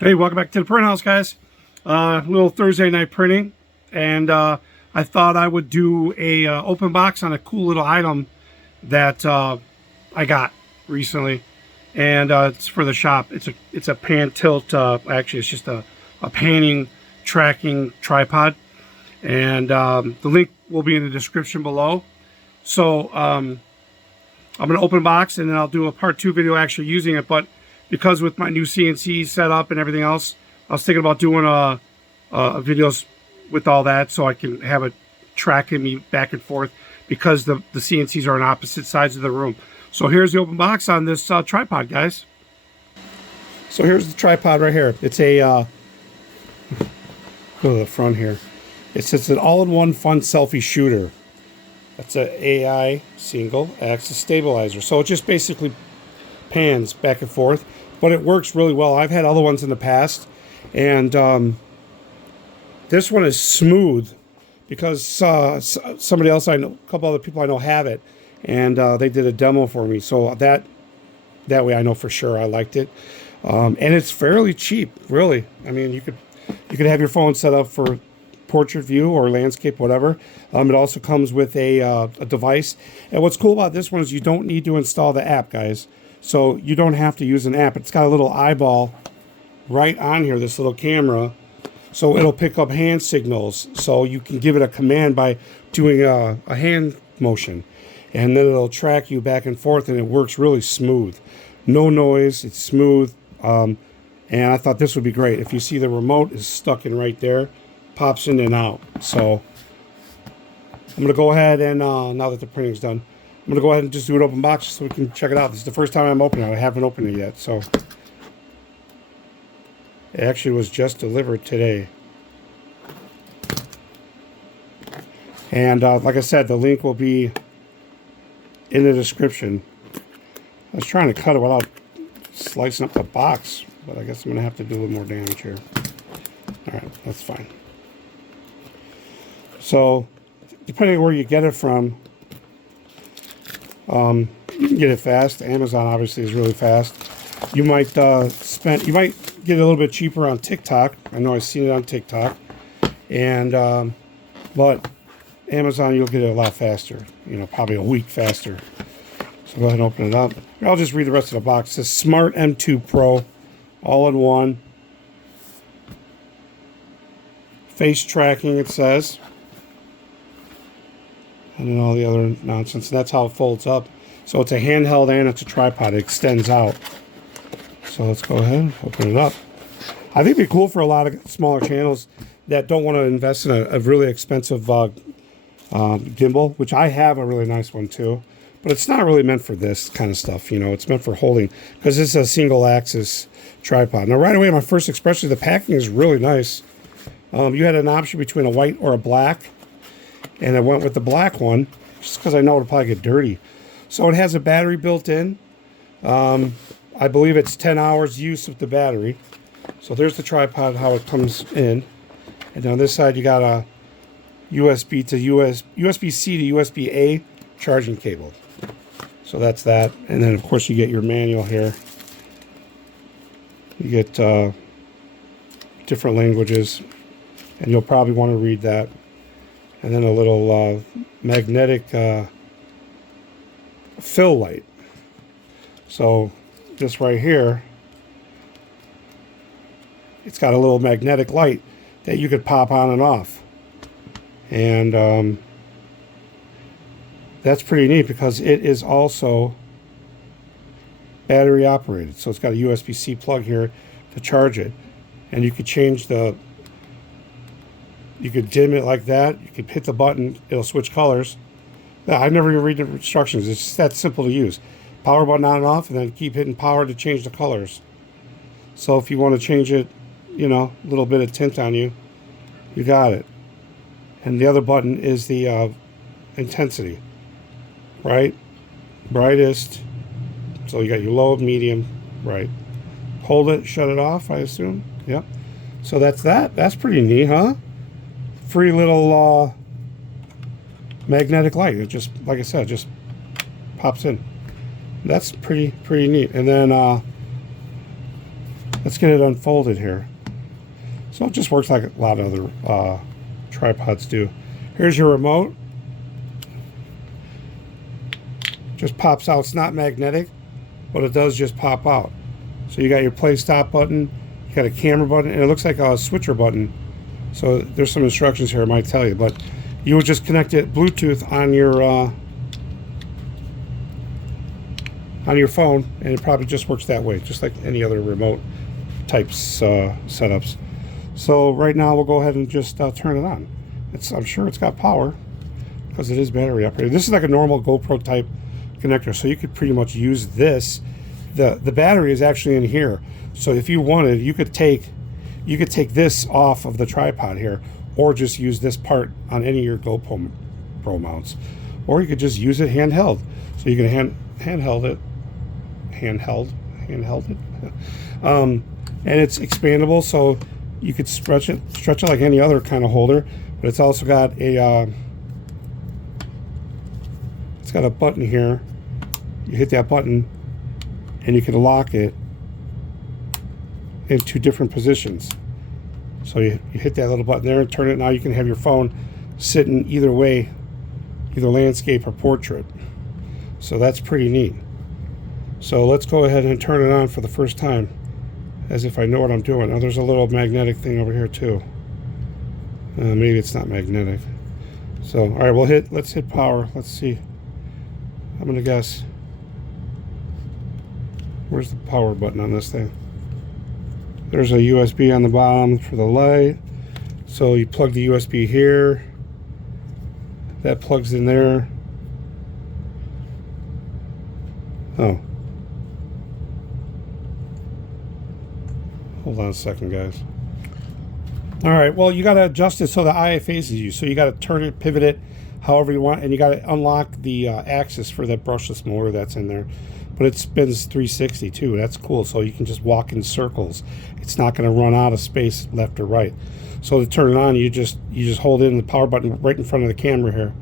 Hey, welcome back to the print house, guys. Little Thursday night printing, and I thought I would do a open box on a cool little item that I got recently, and it's for the shop. It's a pan tilt. Actually, it's just a panning tracking tripod, and the link will be in the description below. So I'm gonna open box, and then I'll do a part 2 video actually using it, but because with my new CNC setup and everything else, I was thinking about doing videos with all that so I can have it tracking me back and forth, because the CNCs are on opposite sides of the room. So here's the open box on this tripod, guys. So here's the tripod right here. It's a, go to the front here. It's an all-in-one fun selfie shooter. That's an AI single axis stabilizer. So it just basically pans back and forth, but it works really well. I've had other ones in the past, and this one is smooth because somebody else I know, a couple other people I know have it, and they did a demo for me. So that way I know for sure I liked it, and it's fairly cheap, really. I mean, you could have your phone set up for portrait view or landscape, whatever. It also comes with a device, and what's cool about this one is you don't need to install the app, guys. So you don't have to use an app. It's got a little eyeball right on here, this little camera. So it'll pick up hand signals. So you can give it a command by doing a hand motion. And then it'll track you back and forth, and it works really smooth. No noise, it's smooth. And I thought this would be great. If you see the remote is stuck in right there, pops in and out. So I'm going to go ahead and, now that the printing's done, I'm going to go ahead and just do an open box so we can check it out. This is the first time I'm opening it. I haven't opened it yet. So it actually was just delivered today. And like I said, the link will be in the description. I was trying to cut it without slicing up the box, but I guess I'm going to have to do a little more damage here. All right, that's fine. So depending on where you get it from, you can get it fast. Amazon obviously is really fast. You might get a little bit cheaper on TikTok. I know I've seen it on TikTok, and but Amazon you'll get it a lot faster. You know, probably a week faster. So go ahead and open it up. I'll just read the rest of the box. It says Smart M2 Pro, all-in-one. Face tracking, it says. And then all the other nonsense. And that's how it folds up. So it's a handheld and it's a tripod. It extends out. So let's go ahead and open it up. I think it'd be cool for a lot of smaller channels that don't want to invest in a really expensive gimbal, which I have a really nice one too. But it's not really meant for this kind of stuff, you know. It's meant for holding, because it's a single axis tripod. Now right away, my first expression, the packing is really nice. You had an option between a white or a black, and I went with the black one just because I know it'll probably get dirty. So it has a battery built in. I believe it's 10 hours use of the battery. So there's the tripod, how it comes in. And on this side you got a USB-C to USB-A charging cable. So that's that. And then of course you get your manual here. You get different languages, and you'll probably want to read that. And then a little magnetic fill light. So this right here, it's got a little magnetic light that you could pop on and off. And that's pretty neat because it is also battery operated. So it's got a USB-C plug here to charge it. And you could change you could dim it like that. You could hit the button, it'll switch colors. I never even read the instructions. It's just that simple to use. Power button on and off, and then keep hitting power to change the colors. So if you want to change it, you know, a little bit of tint on you, you got it. And the other button is the intensity. Bright, brightest. So you got your low, medium, bright. Hold it, shut it off, I assume. Yep. So that's that. That's pretty neat, huh? Free little magnetic light. It just, like I said, just pops in. That's pretty neat. And then let's get it unfolded here. So it just works like a lot of other tripods do. Here's your remote. Just pops out. It's not magnetic, but it does just pop out. So you got your play stop button, you got a camera button, and it looks like a switcher button. So there's some instructions here I might tell you, but you would just connect it Bluetooth on your phone, and it probably just works that way, just like any other remote types setups. So right now we'll go ahead and just turn it on. I'm sure it's got power because it is battery operated. This is like a normal GoPro type connector, so you could pretty much use this. The battery is actually in here, so if you wanted, you could take this off of the tripod here, or just use this part on any of your GoPro mounts, or you could just use it handheld. So you can handheld it, and it's expandable, so you could stretch it like any other kind of holder. But it's also got a it's got a button here. You hit that button, and you can lock it in 2 different positions. So you hit that little button there and turn it. Now you can have your phone sitting either way, either landscape or portrait. So that's pretty neat. So let's go ahead and turn it on for the first time, as if I know what I'm doing. Oh, there's a little magnetic thing over here too. Maybe it's not magnetic. So all right, let's hit power. Let's see. I'm gonna guess. Where's the power button on this thing? There's a USB on the bottom for the light. So you plug the USB here. That plugs in there. Oh. Hold on a second, guys. All right, well, you got to adjust it so the eye faces you. So you got to turn it, pivot it, however you want, and you got to unlock the axis for that brushless motor that's in there. But it spins 360 too. That's cool. So you can just walk in circles. It's not going to run out of space left or right. So to turn it on, you just hold in the power button right in front of the camera here,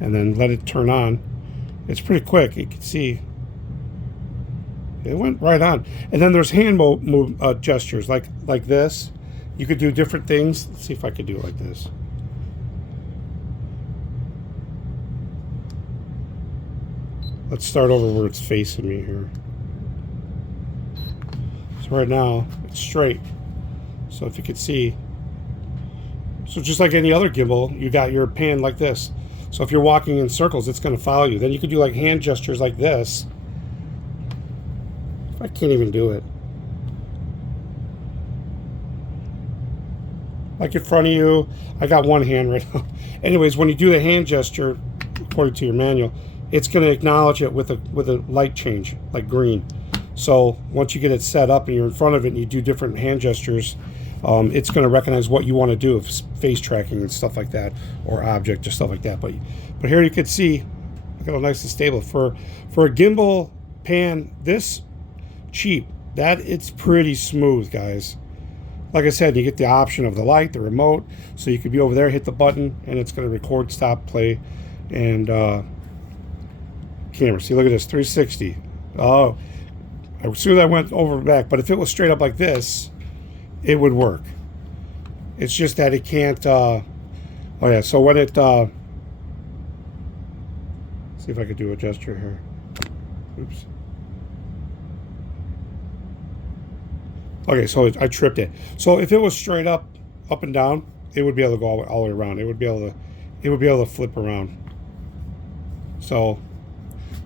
and then let it turn on. It's pretty quick. You can see it went right on. And then there's hand gestures like this. You could do different things. Let's see if I could do it like this. Let's start over where it's facing me here. So right now it's straight. So if you could see, so just like any other gimbal, you got your pan like this. So if you're walking in circles, it's going to follow you. Then you could do like hand gestures like this. I can't even do it. Like in front of you, I got one hand right now. Anyways, when you do the hand gesture, according to your manual, it's going to acknowledge it with a light change, like green. So once you get it set up and you're in front of it and you do different hand gestures, it's going to recognize what you want to do, face tracking and stuff like that, or object or stuff like that. But here you can see, look how nice and stable. For a gimbal pan this cheap, that it's pretty smooth, guys. Like I said, you get the option of the light, the remote, so you could be over there, hit the button, and it's going to record, stop, play, and camera. See, look at this, 360. Oh, as soon as I went over and back, but if it was straight up like this, it would work. It's just that it can't. Oh yeah, so when it see if I could do a gesture here. Oops. Okay, so I tripped it. So if it was straight up and down, it would be able to go all the way around. It would be able to flip around. So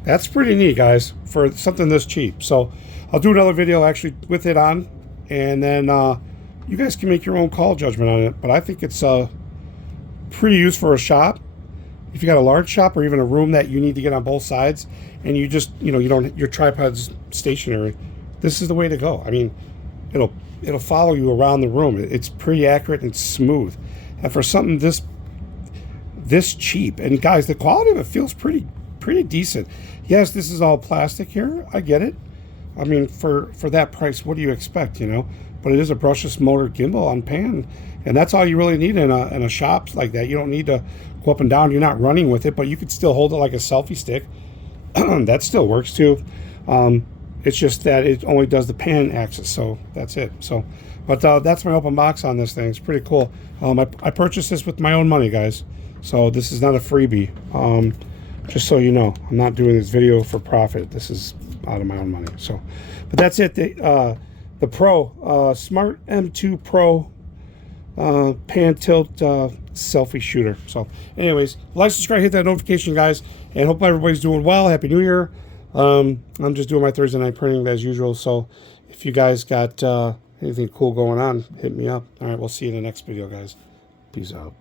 that's pretty neat, guys, for something this cheap. So I'll do another video actually with it on, and then you guys can make your own call judgment on it. But I think it's pretty used for a shop. If you got a large shop or even a room that you need to get on both sides, and you just your tripod's stationary, this is the way to go. I mean, it'll follow you around the room. It's pretty accurate and smooth, and for something this cheap, and guys, the quality of it feels pretty decent. Yes, this is all plastic here. I get it. I mean, for that price, what do you expect, But it is a brushless motor gimbal on pan, and that's all you really need in a shop like that. You don't need to go up and down. You're not running with it, but you could still hold it like a selfie stick. That still works too. It's just that it only does the pan axis, so that's it. So, but that's my open box on this thing. It's pretty cool. I purchased this with my own money, guys. So this is not a freebie. Just so you know, I'm not doing this video for profit. This is out of my own money. So, but that's it. The Pro Smart M2 Pro pan tilt selfie shooter. So, anyways, like, subscribe, hit that notification, guys, and hope everybody's doing well. Happy New Year. I'm just doing my Thursday night printing as usual. So, if you guys got anything cool going on, hit me up. All right, we'll see you in the next video, guys. Peace out.